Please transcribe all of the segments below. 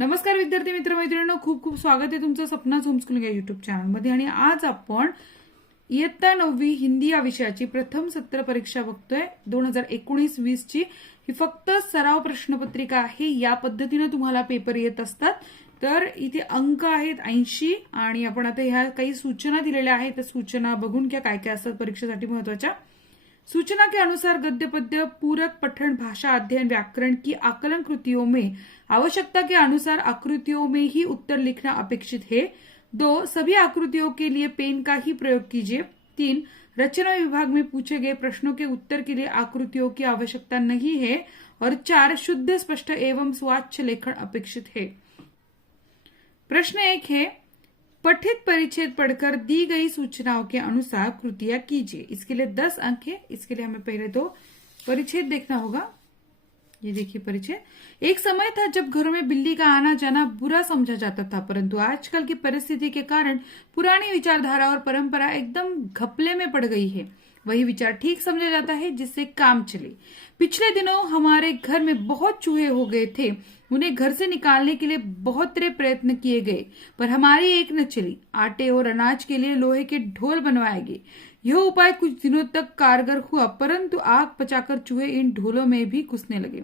नमस्कार विद्यार्थी मित्र मैत्रिणींनो, खूप खूप स्वागत आहे तुमचं सपनाच होमस्कूलिंग या युट्यूब चॅनलमध्ये। आणि आज आपण इयत्ता 9वी हिंदी या विषयाची प्रथम सत्र परीक्षा बघतोय 2019-20 ची। ही फक्त सराव प्रश्नपत्रिका आहे। या पद्धतीने तुम्हाला पेपर येत असतात। तर इथे अंक आहेत 80 आणि आपण आता ह्या काही सूचना दिलेल्या आहेत, त्या सूचना बघून घ्या काय काय असतात परीक्षेसाठी महत्त्वाच्या। सूचना के अनुसार गद्य पद्य पूरक पठन भाषा अध्ययन व्याकरण की आकलन कृतियों में आवश्यकता के अनुसार आकृतियों में ही उत्तर लिखना अपेक्षित है। 2 सभी आकृतियों के लिए पेन का ही प्रयोग कीजिए। 3 रचना विभाग में पूछे गए प्रश्नों के उत्तर के लिए आकृतियों की आवश्यकता नहीं है। और 4 शुद्ध स्पष्ट एवं स्वाच्छ लेखन अपेक्षित है। प्रश्न 1 है, पठित परिच्छेद पढ़कर दी गई सूचनाओं के अनुसार कृतियां कीजिए। इसके लिए 10 अंक है। इसके लिए हमें पहले तो परिच्छेद देखना होगा। ये देखिए परिच्छेद। एक समय था जब घरों में बिल्ली का आना जाना बुरा समझा जाता था, परंतु आजकल की परिस्थिति के कारण पुरानी विचारधारा और परंपरा एकदम घपले में पड़ गई है। वही विचार ठीक समझा जाता है जिससे काम चले। पिछले दिनों हमारे घर में बहुत चूहे हो गए थे। उन्हें घर से निकालने के लिए बहुत तरह प्रयत्न किए गए, पर हमारी एक न चली। आटे और अनाज के लिए लोहे के ढोल बनवाए गए। यह उपाय कुछ दिनों तक कारगर हुआ, परंतु आग पचाकर चूहे इन ढोलों में भी घुसने लगे।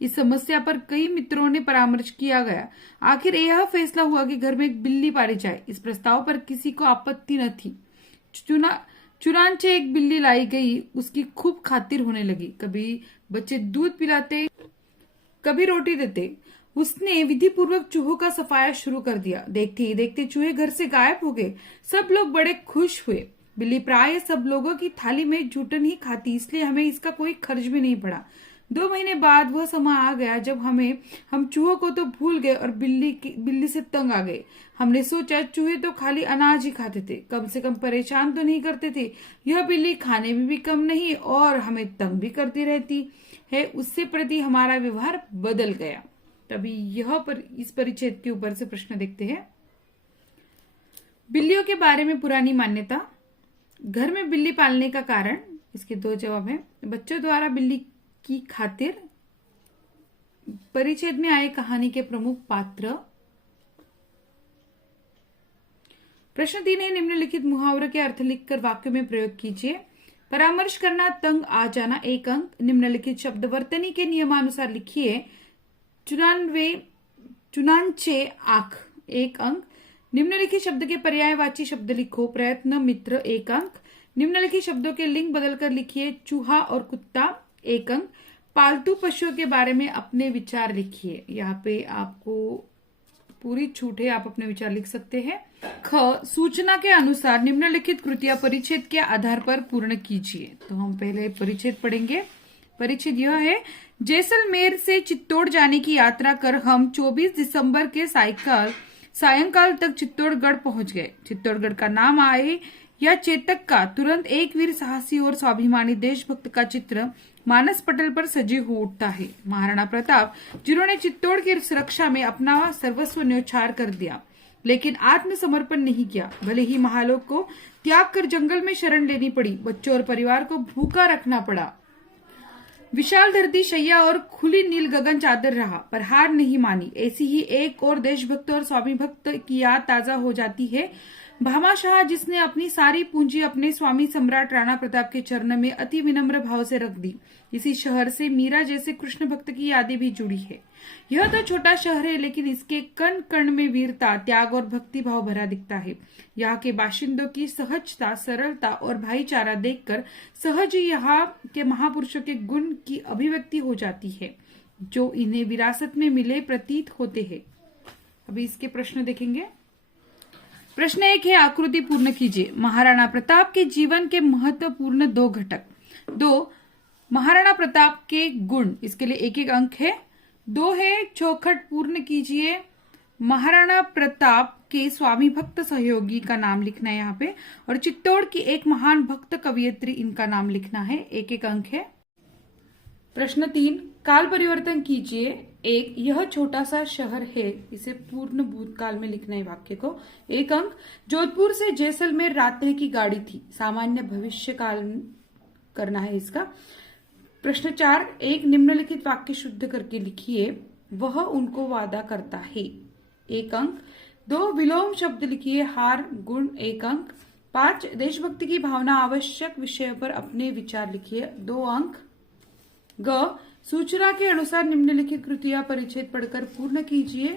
इस समस्या पर कई मित्रों ने परामर्श किया गया। आखिर यह फैसला हुआ कि घर में एक बिल्ली पाली जाए। इस प्रस्ताव पर किसी को आपत्ति न थी। चुनांचे एक बिल्ली लाई गई। उसकी खूब खातिर होने लगी। कभी बच्चे दूध पिलाते, कभी रोटी देते। उसने विधि पूर्वक चूहों का सफाया शुरू कर दिया। देखते ही देखते चूहे घर से गायब हो गए। सब लोग बड़े खुश हुए। बिल्ली प्राय सब लोगों की थाली में जूठन ही खाती, इसलिए हमें इसका कोई खर्च भी नहीं पड़ा। 2 महीने बाद वह समय आ गया जब हम चूहों को तो भूल गए और बिल्ली से तंग आ गए। हमने सोचा चूहे तो खाली अनाज ही खाते थे, कम से कम परेशान तो नहीं करते थे। यह बिल्ली खाने में भी कम नहीं और हमें तंग भी करती रहती है। उससे प्रति हमारा व्यवहार बदल गया। तभी इस परिच्छेद के ऊपर से प्रश्न देखते हैं। बिल्लियों के बारे में पुरानी मान्यता, घर में बिल्ली पालने का कारण। इसके 2 जवाब हैं। बच्चों द्वारा बिल्ली की खातिर। परिच्छेद में आए कहानी के प्रमुख पात्र। प्रश्न 3 है, निम्नलिखित मुहावरों के अर्थ लिखकर वाक्य में प्रयोग कीजिए। परामर्श करना, तंग आ जाना 1 अंक। निम्नलिखित शब्द वर्तनी के नियमानुसार लिखिए। चुनांचे आंख 1 अंक। निम्नलिखित शब्द के पर्यायवाची शब्द लिखो। प्रयत्न, मित्र 1 अंक। निम्नलिखित शब्दों के लिंग बदलकर लिखिए। चूहा और कुत्ता 1 अंक। पालतू पशुओं के बारे में अपने विचार लिखिए। यहाँ पे आपको पूरी छूट है, आप अपने विचार लिख सकते हैं। ख, सूचना के अनुसार निम्नलिखित कृतियां परिच्छेद के आधार पर पूर्ण कीजिए। तो हम पहले परिच्छेद पढ़ेंगे। परिच्छेद यह है, जैसलमेर से चित्तौड़ जाने की यात्रा कर हम 24 दिसंबर के सायंकाल तक चित्तौड़गढ़ पहुंच गए। चित्तौड़गढ़ का नाम आए या चेतक का, तुरंत एक वीर साहसी और स्वाभिमानी देशभक्त का चित्र मानस पटल पर सजीव हो उठता है। महाराणा प्रताप, जिन्होंने चित्तौड़ की सुरक्षा में अपना सर्वस्व न्यौछावर कर दिया, लेकिन आत्मसमर्पण नहीं किया। भले ही महालोक को त्याग कर जंगल में शरण लेनी पड़ी, बच्चों और परिवार को भूखा रखना पड़ा। विशाल धरती शैया और खुली नील गगन चादर रहा, पर हार नहीं मानी। ऐसी ही एक और देशभक्त और स्वामी भक्त की याद ताजा हो जाती है। भामाशाह, जिसने अपनी सारी पूंजी अपने स्वामी सम्राट राणा प्रताप के चरण में अति विनम्र भाव से रख दी। इसी शहर से मीरा जैसे कृष्ण भक्त की यादें भी जुड़ी है। यह तो छोटा शहर है, लेकिन इसके कण कण में वीरता, त्याग और भक्ति भाव भरा दिखता है। यहाँ के बाशिंदों की सहजता, सरलता और भाईचारा देखकर सहज ही यहाँ के महापुरुषों के गुण की अभिव्यक्ति हो जाती है, जो इन्हें विरासत में मिले प्रतीत होते हैं। अभी इसके प्रश्न देखेंगे। प्रश्न 1 है, आकृति पूर्ण कीजिए। महाराणा प्रताप के जीवन के महत्वपूर्ण 2 घटक। 2 महाराणा प्रताप के गुण, इसके लिए 1-1 अंक है। 2 है, चौखट पूर्ण कीजिए। महाराणा प्रताप के स्वामी भक्त सहयोगी का नाम लिखना है यहाँ पे, और चित्तौड़ की एक महान भक्त कवियत्री, इनका नाम लिखना है। 1-1 अंक है। प्रश्न 3, काल परिवर्तन कीजिए। 1, यह छोटा सा शहर है, इसे पूर्ण भूतकाल में लिखना है वाक्य को। 1 अंक। जोधपुर से जैसलमेर रात की गाड़ी थी, सामान्य भविष्य काल करना है इसका। प्रश्न 4, एक निम्नलिखित वाक्य शुद्ध करके लिखिए। वह उनको वादा करता है, 1 अंक। 2 विलोम शब्द लिखिए, हार गुण, 1 अंक। 5 देशभक्ति की भावना आवश्यक विषय पर अपने विचार लिखिए, 2 अंक। ग सूचना के अनुसार निम्नलिखित कृतियां परिच्छेद पढ़कर पूर्ण कीजिए।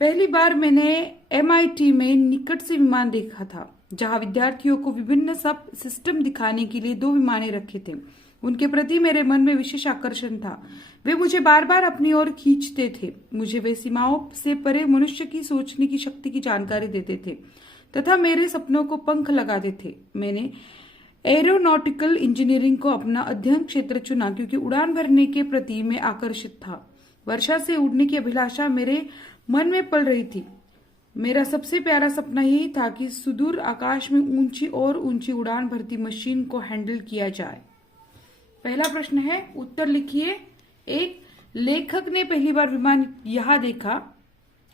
पहली बार मैंने MIT में निकट से विमान देखा था, जहां विद्यार्थियों को विभिन्न सब सिस्टम दिखाने के लिए 2 विमाने रखे थे। उनके प्रति मेरे मन में विशेष आकर्षण था। वे मुझे बार बार अपनी ओर खींचते थे। मुझे वे सीमाओं से परे मनुष्य की सोचने की शक्ति की जानकारी देते थे तथा मेरे सपनों को पंख लगाते थे। मैंने एरोनॉटिकल इंजीनियरिंग को अपना अध्ययन क्षेत्र चुना क्योंकि उड़ान भरने के प्रति मैं आकर्षित था। वर्षा से उड़ने की अभिलाषा मेरे मन में पल रही थी। मेरा सबसे प्यारा सपना यही था कि सुदूर आकाश में ऊंची और ऊंची उड़ान भरती मशीन को हैंडल किया जाए। पहला प्रश्न है, उत्तर लिखिए। 1 लेखक ने पहली बार विमान यहां देखा।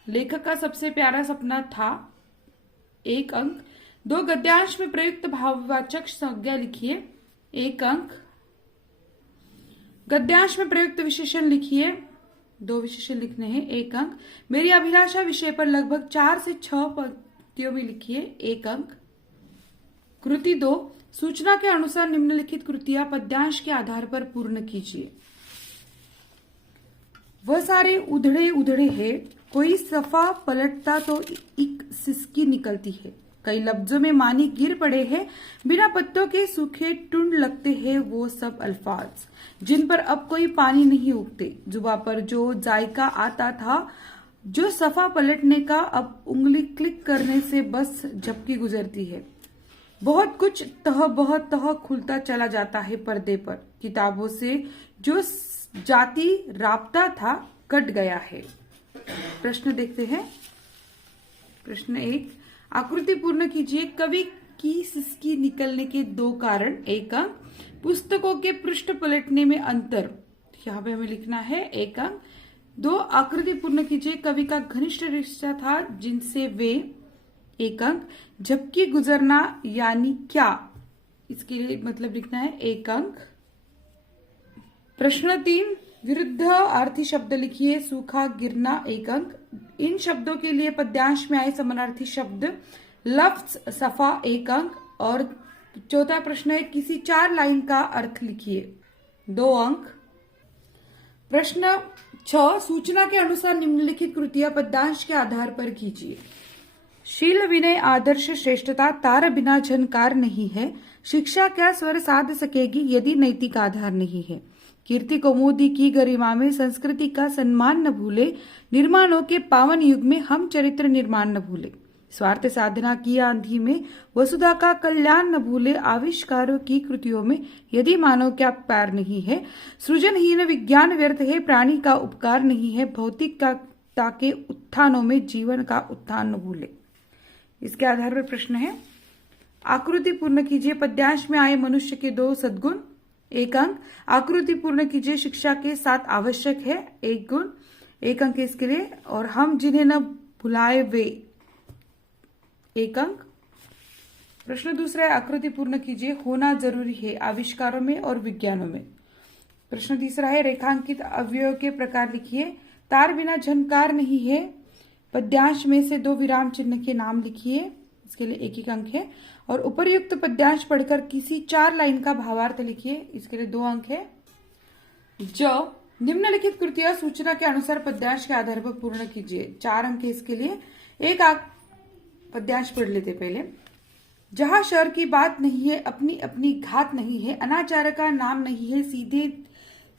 लेखक का सबसे प्यारा सपना था, 1 अंक। 2 गद्यांश में प्रयुक्त भाववाचक संज्ञा लिखिए, 1 अंक। गद्यांश में प्रयुक्त विशेषण लिखिए, 2 विशेषण लिखने हैं, 1 अंक। मेरी अभिलाषा विषय पर लगभग 4 से 6 पंक्तियों में लिखिए, 1 अंक। कृति 2 सूचना के अनुसार निम्नलिखित कृतियां पद्यांश के आधार पर पूर्ण कीजिए। वह सारे उधड़े उधड़े है, कोई सफा पलटता तो एक सिसकी निकलती है। कई लफ्जों में मानी गिर पड़े हैं, बिना पत्तों के सूखे टुंड लगते हैं वो सब अल्फाज, जिन पर अब कोई पानी नहीं उगते। जुबा पर जो जायका आता था, जो सफा पलटने का, अब उंगली क्लिक करने से बस झपकी गुजरती है। बहुत कुछ तह बह तह खुलता चला जाता है पर्दे पर। किताबों से जो जाति राब्ता था कट गया है। प्रश्न देखते हैं। प्रश्न 1 आकृति पूर्ण कीजिए। कवि की सिसकी निकलने के 2 कारण, 1 अंक। पुस्तकों के पृष्ठ पलटने में अंतर, यहाँ पे हमें लिखना है, 1 अंक। 2 आकृति पूर्ण कीजिए। कवि का घनिष्ठ रिश्ता था जिनसे वे, 1 अंक। झपकी गुजरना यानी क्या, इसके लिए मतलब लिखना है, 1 अंक। प्रश्न 3 विरुद्ध अर्थी शब्द लिखिए। सूखा, गिरना, 1 अंक। इन शब्दों के लिए पद्यांश में आए समानार्थी शब्द, लफ्ज, सफा, 1 अंक। और चौथा प्रश्न है, किसी 4 लाइन का अर्थ लिखिए, 2 अंक। प्रश्न 6 सूचना के अनुसार निम्नलिखित कृतियां पद्यांश के आधार पर कीजिए। शील, विनय, आदर्श, श्रेष्ठता तार बिना झनकार नहीं है। शिक्षा क्या स्वर साध सकेगी यदि नैतिक आधार नहीं है। कीर्ति कौमुदी की गरिमा में संस्कृति का सम्मान न भूले। निर्माणों के पावन युग में हम चरित्र निर्माण न भूले। स्वार्थ साधना की आंधी में वसुधा का कल्याण न भूले। आविष्कारों की कृतियों में यदि मानव क्या प्यार नहीं है। सृजनहीन विज्ञान व्यर्थ है, प्राणी का उपकार नहीं है। भौतिकता के उत्थानों में जीवन का उत्थान न भूले। इसके आधार पर प्रश्न है, आकृति पूर्ण कीजिए। पद्यांश में आए मनुष्य के 2 सद्गुण, 1 अंक। आकृति पूर्ण कीजिए। शिक्षा के साथ आवश्यक है, 1 गुण, 1 अंक इसके लिए। और हम जिन्हें न भुलाए वे, 1 अंक। प्रश्न दूसरा है, आकृति पूर्ण कीजिए। होना जरूरी है आविष्कारों में और विज्ञानों में। प्रश्न तीसरा है, रेखांकित अवयव के प्रकार लिखिए। तार बिना झनकार नहीं है। पद्यांश में से 2 विराम चिन्ह के नाम लिखिए, इसके लिए 1 अंक है। और उपर्युक्त पद्यांश पढ़कर किसी 4 लाइन का भावार्थ लिखिए, इसके लिए 2 अंक है। जो निम्नलिखित कृतियां सूचना के अनुसार पद्यांश के आधार पर पूर्ण कीजिए, 4 अंक है इसके लिए। 1 पद्यांश पढ़ लेते पहले। जहां शर की बात नहीं है, अपनी अपनी घात नहीं है, अनाचार का नाम नहीं है, सीधे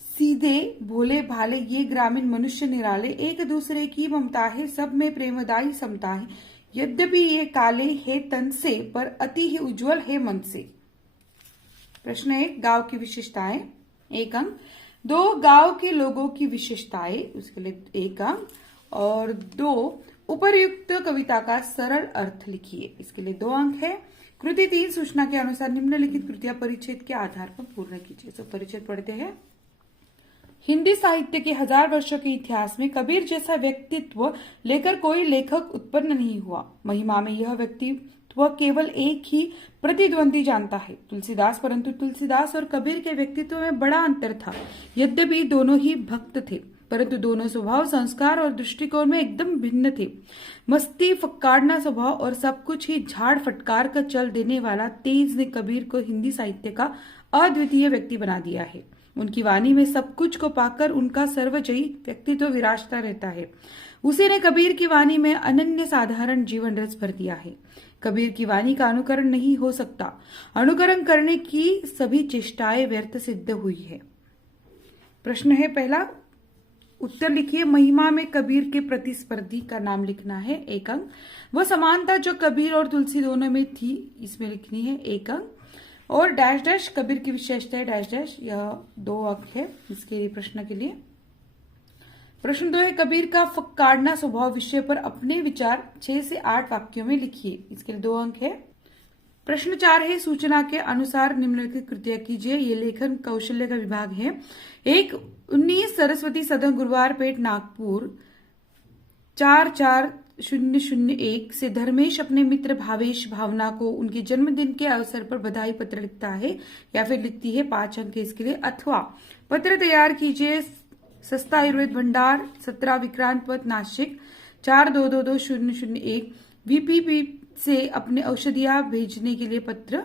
सीधे भोले भाले ये ग्रामीण मनुष्य निराले। एक दूसरे की ममता है, सब में प्रेमदायी समता है। यद्यपि ये काले है तन से, पर अति ही उज्जवल है मन से। प्रश्न 1 गांव की विशेषताएं, 1 अंक। 2 गांव के लोगों की विशेषताएं, उसके लिए 1 अंक। और 2 उपर्युक्त कविता का सरल अर्थ लिखिए, इसके लिए 2 अंक है। कृति 3 सूचना के अनुसार निम्नलिखित कृतियां परिच्छेद के आधार पर पूर्ण कीजिए। तो परिच्छेद पढ़ते हैं। हिंदी साहित्य के 1000 वर्षों के इतिहास में कबीर जैसा व्यक्तित्व लेकर कोई लेखक उत्पन्न नहीं हुआ। महिमा में यह व्यक्तित्व वह केवल एक ही प्रतिद्वंदी जानता है, तुलसीदास। परंतु तुलसीदास और कबीर के व्यक्तित्व में बड़ा अंतर था। यद्यपि दोनों ही भक्त थे, परंतु दोनों स्वभाव, संस्कार और दृष्टिकोण में एकदम भिन्न थे। मस्ती फक्काड़ना स्वभाव और सब कुछ ही झाड़ फटकार कर चल देने वाला तेज ने कबीर को हिंदी साहित्य का अद्वितीय व्यक्ति बना दिया है। उनकी वाणी में सब कुछ को पाकर उनका सर्वजयी व्यक्तित्व विराजता रहता है। उसी ने कबीर की वाणी में अनन्य साधारण जीवन रस भर दिया है। कबीर की वाणी का अनुकरण नहीं हो सकता। अनुकरण करने की सभी चेष्टाएं व्यर्थ सिद्ध हुई है। प्रश्न है पहला, उत्तर लिखिए। महिमा में कबीर के प्रतिस्पर्धी का नाम लिखना है, 1 अंक। वह समानता जो कबीर और तुलसी दोनों में थी, इसमें लिखनी है 1 अंक। और डैश डैश कबीर की विशेषता है डैश डैश, यह 2 अंक है इसके लिए प्रश्न के लिए। प्रश्न 2 है, कबीर का फक्काड़ना स्वभाव विषय पर अपने विचार 6 से 8 वाक्यों में लिखिए, इसके लिए 2 अंक है। प्रश्न 4 है, सूचना के अनुसार निम्नलिखित कृतियां कीजिए। ये लेखन कौशल्य का विभाग है। 1, 19 सरस्वती सदन गुरुवार पेट नागपुर 44001 से धर्मेश अपने मित्र भावेश भावना को उनके जन्मदिन के अवसर पर बधाई पत्र लिखता है या फिर लिखती है, 5 अंक इसके लिए। अथवा पत्र तैयार कीजिए, सस्ता आयुर्वेद भंडार 17 विक्रांत पथ नासिक 42220001 VPP से अपने औषधियां भेजने के लिए पत्र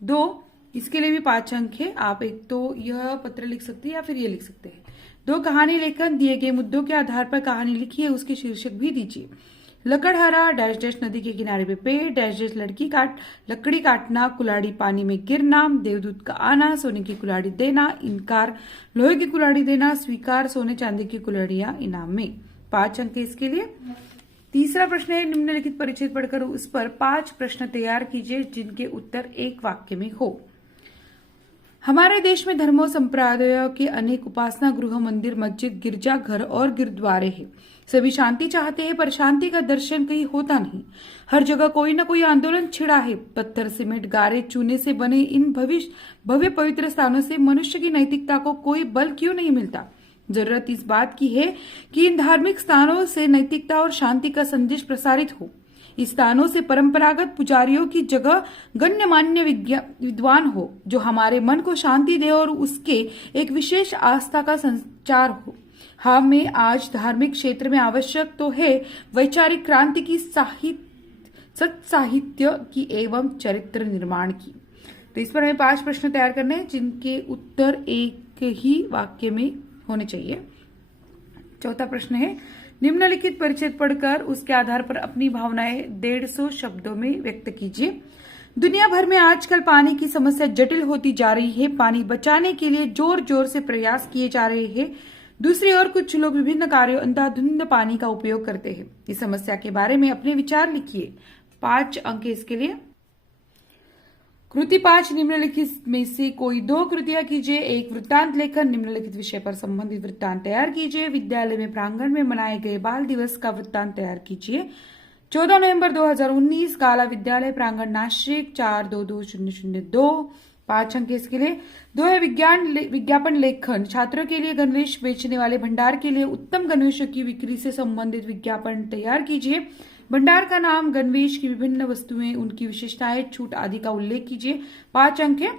2, इसके लिए भी 5 अंक है। आप एक तो यह पत्र लिख सकते हैं या फिर ये लिख सकते हैं। 2, कहानी लेखन, दिए गए मुद्दों के आधार पर कहानी लिखिए, उसके शीर्षक भी दीजिए। लकड़हारा डैश डैश नदी के किनारे पे पेड़ डैश डैश लकड़ी काटना, कुल्हाड़ी पानी में गिरना, देवदूत का आना, सोने की कुल्हाड़ी देना, इनकार लोहे की कुल्हाड़ी देना, स्वीकार सोने चांदी की कुल्हाड़ियां इनाम में, 5 अंक इसके लिए। तीसरा प्रश्न है, निम्नलिखित परिच्छेद पढ़कर उस पर 5 प्रश्न तैयार कीजिए जिनके उत्तर एक वाक्य में हो। हमारे देश में धर्मों संप्रदायों के अनेक उपासना गृह, मंदिर, मस्जिद, गिरजाघर और गुरुद्वारे हैं। सभी शांति चाहते हैं, पर शांति का दर्शन कहीं होता नहीं। हर जगह कोई न कोई आंदोलन छिड़ा है। पत्थर, सीमेंट, गारे, चूने से बने इन भव्य पवित्र स्थानों से मनुष्य की नैतिकता को कोई बल क्यों नहीं मिलता? जरूरत इस बात की है कि इन धार्मिक स्थानों से नैतिकता और शांति का संदेश प्रसारित हो। इस स्थानों से परंपरागत पुजारियों की जगह गण्यमान्य विद्वान हो, जो हमारे मन को शांति दे और उसके एक विशेष आस्था का संचार हो। हमें आज धार्मिक क्षेत्र में आवश्यक तो है वैचारिक क्रांति की, सत्साहित्य की एवं चरित्र निर्माण की। तो इस पर हमें 5 प्रश्न तैयार करने हैं जिनके उत्तर एक ही वाक्य में होने चाहिए। चौथा प्रश्न है, निम्नलिखित परिच्छेद पढ़कर उसके आधार पर अपनी भावनाएं 150 शब्दों में व्यक्त कीजिए। दुनिया भर में आजकल पानी की समस्या जटिल होती जा रही है। पानी बचाने के लिए जोर जोर से प्रयास किए जा रहे हैं। दूसरी ओर कुछ लोग विभिन्न कार्यों अंधाधुंध पानी का उपयोग करते हैं। इस समस्या के बारे में अपने विचार लिखिए, 5 अंक इसके लिए। कृति 5, निम्नलिखित में से कोई 2 कृतियां कीजिए। 1, वृत्तांत लेखन, निम्नलिखित विषय पर संबंधित वृत्तांत तैयार कीजिए। विद्यालय में प्रांगण में मनाए गए बाल दिवस का वृत्तांत तैयार कीजिए। 14 नवंबर 2019 काला विद्यालय प्रांगण नासिक 422002, 5 अंक इसके लिए। 2 है विज्ञापन लेखन, छात्रों के लिए गणवेश बेचने वाले भंडार के लिए उत्तम गणवेशों की बिक्री से संबंधित विज्ञापन तैयार कीजिए। भंडार का नाम, गणवेश की विभिन्न वस्तुएं, उनकी विशेषताएं, छूट आदि का उल्लेख कीजिए, 5 अंक है।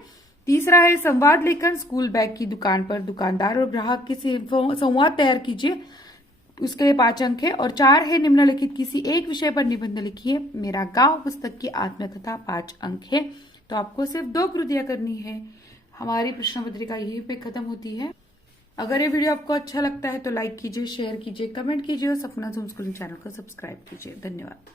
तीसरा है संवाद लेखन, स्कूल बैग की दुकान पर दुकानदार और ग्राहक के संवाद तैयार कीजिए, उसके लिए 5 अंक है। और 4 है निम्नलिखित किसी एक विषय पर निबंध लिखिए, मेरा गांव पुस्तक की आत्मकथा, 5 अंक है। तो आपको सिर्फ 2 कृतियां करनी है। हमारी प्रश्न पत्रिका यहीं पे खत्म होती है। अगर ये वीडियो आपको अच्छा लगता है तो लाइक कीजिए, शेयर कीजिए, कमेंट कीजिए और सपना होम स्कूलिंग चैनल को सब्सक्राइब कीजिए। धन्यवाद।